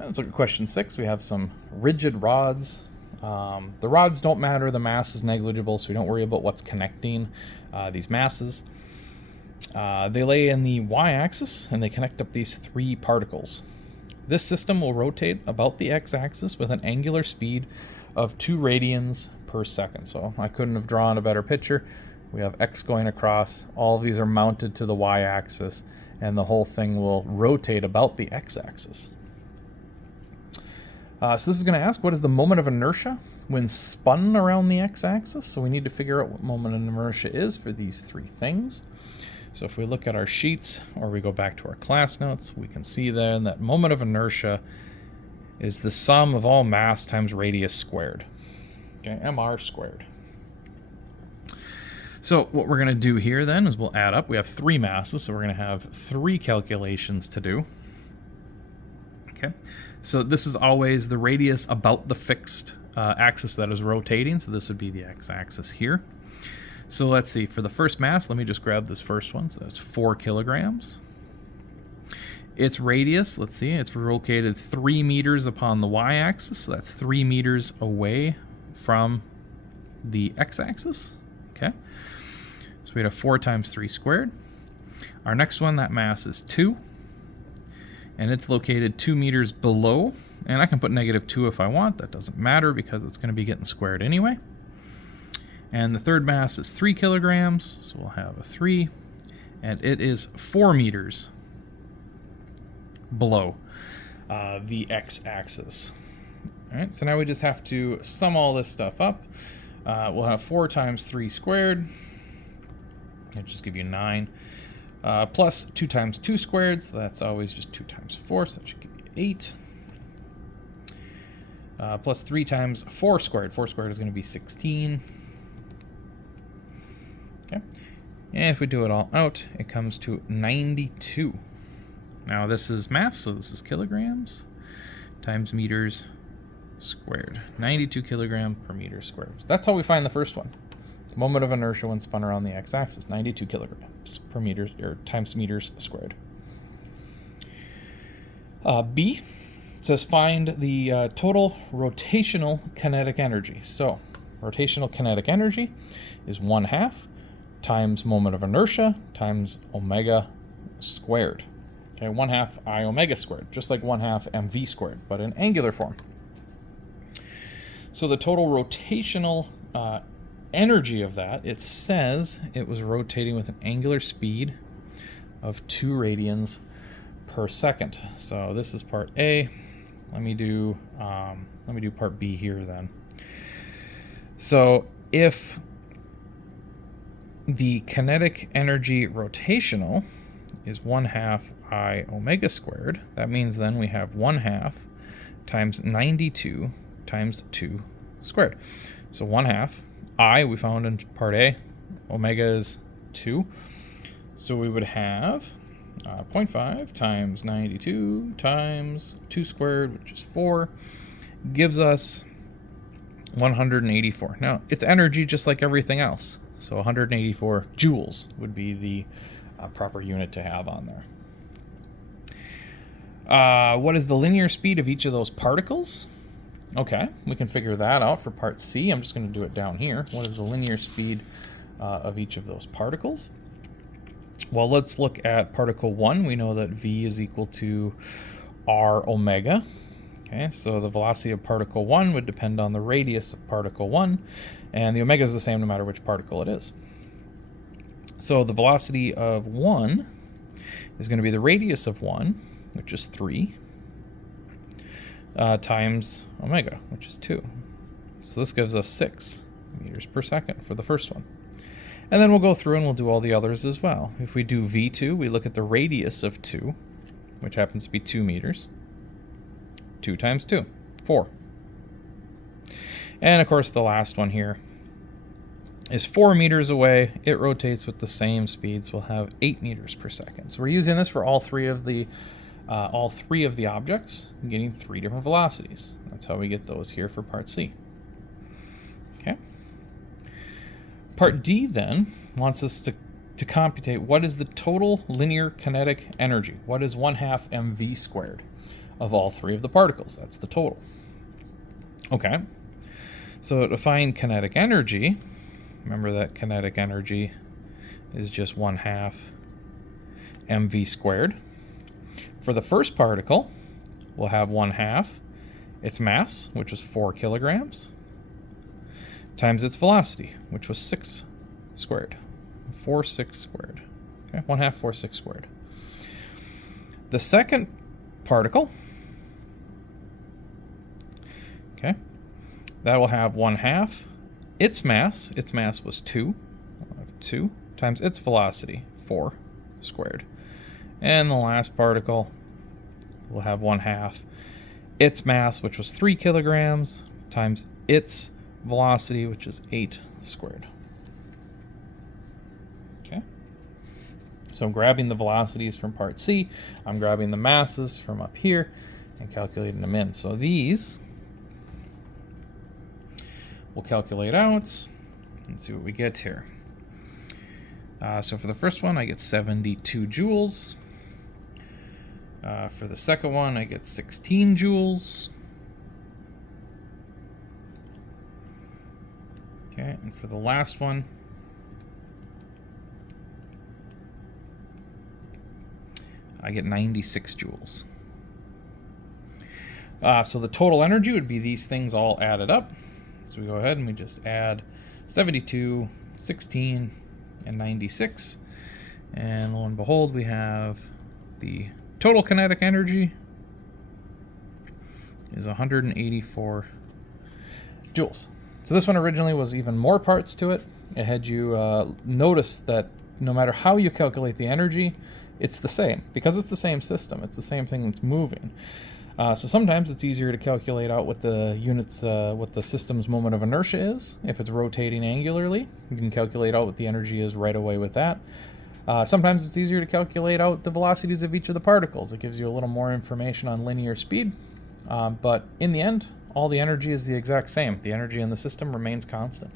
Let's look at question 6. We have some rigid rods. The rods don't matter. The mass is negligible, so we don't worry about what's connecting these masses. They lay in the y-axis, and they connect up these 3 particles. This system will rotate about the x-axis with an angular speed of 2 radians per second. So I couldn't have drawn a better picture. We have x going across. All of these are mounted to the y-axis, and the whole thing will rotate about the x-axis. So this is going to ask, what is the moment of inertia when spun around the x-axis? So we need to figure out what moment of inertia is for these 3 things. So if we look at our sheets, or we go back to our class notes, we can see then that moment of inertia is the sum of all mass times radius squared. Okay, mr squared. So what we're going to do here then is we'll add up. We have 3 masses, so we're going to have 3 calculations to do. Okay, so this is always the radius about the fixed axis that is rotating, so this would be the x-axis here. So let's see, for the first mass, let me just grab this first one. So that's 4 kilograms. Its radius, let's see, it's located 3 meters upon the y-axis, so that's 3 meters away from the x-axis. Okay, so we have 4 times 3 squared. Our next one, that mass is 2. And it's located 2 meters below, and I can put -2 if I want. That doesn't matter because it's going to be getting squared anyway. And the third mass is 3 kilograms, so we'll have a 3, and it is 4 meters below the x-axis. All right, so now we just have to sum all this stuff up. We'll have 4 times 3 squared. I'll just give you 9. Plus 2 times 2 squared, so that's always just 2 times 4, so that should give you 8. Plus 3 times 4 squared. 4 squared is going to be 16. Okay, and if we do it all out, it comes to 92. Now this is mass, so this is kilograms times meters squared. 92 kilogram per meter squared. So that's how we find the first one. Moment of inertia when spun around the x-axis, 92 kilograms per meter, or times meters squared. B, it says find the total rotational kinetic energy. So rotational kinetic energy is 1/2 times moment of inertia times omega squared. Okay, 1/2 I omega squared, just like 1/2 mv squared, but in angular form. So the total rotational energy of that, it says it was rotating with an angular speed of 2 radians per second. So this is part A. Let me do part B here then. So if the kinetic energy rotational is 1/2 I omega squared, that means then we have 1/2 times 92 times 2 squared. So 1/2 I we found in part A, omega is 2, so we would have 0.5 times 92 times 2 squared, which is 4, gives us 184. Now it's energy just like everything else, so 184 joules would be the proper unit to have on there. What is the linear speed of each of those particles? Okay, we can figure that out for part C. I'm just going to do it down here. What is the linear speed of each of those particles? Well, let's look at particle 1. We know that v is equal to r omega. Okay, so the velocity of particle 1 would depend on the radius of particle 1, and the omega is the same no matter which particle it is. So the velocity of 1 is going to be the radius of 1, which is 3, times omega, which is 2. So this gives us 6 meters per second for the first one. And then we'll go through and we'll do all the others as well. If we do V2, we look at the radius of 2, which happens to be 2 meters. 2 times 2, 4. And of course the last one here is 4 meters away. It rotates with the same speed, so we'll have 8 meters per second. So we're using this for all three of the objects, getting 3 different velocities. That's how we get those here for part C. Okay. Part D then wants us to computate what is the total linear kinetic energy. What is 1/2 mv squared? of all three of the particles. That's the total. Okay, so to find kinetic energy, remember that kinetic energy is just 1/2 mv squared. For the first particle, we'll have 1/2 its mass, which was 4 kilograms, times its velocity, which was 6 squared. 4 6 squared. Okay, 1/2 4 6 squared. The second particle, okay, that will have 1/2 its mass. Its mass was 2. We'll have 2 times its velocity, 4 squared. And the last particle will have 1/2 its mass, which was 3 kilograms, times its velocity, which is 8 squared. Okay. So I'm grabbing the velocities from part C, I'm grabbing the masses from up here, and calculating them in. So these we'll calculate out and see what we get here. So for the first one, I get 72 joules. For the second one, I get 16 joules. Okay, and for the last one, I get 96 joules. So the total energy would be these things all added up. So we go ahead and we just add 72, 16, and 96. And lo and behold, we have the total kinetic energy is 184 joules. So this one originally was even more parts to it. It had you notice that no matter how you calculate the energy, it's the same. Because it's the same system, it's the same thing that's moving. So sometimes it's easier to calculate out what the units, what the system's moment of inertia is. If it's rotating angularly, you can calculate out what the energy is right away with that. Sometimes it's easier to calculate out the velocities of each of the particles. It gives you a little more information on linear speed. But in the end, all the energy is the exact same. The energy in the system remains constant.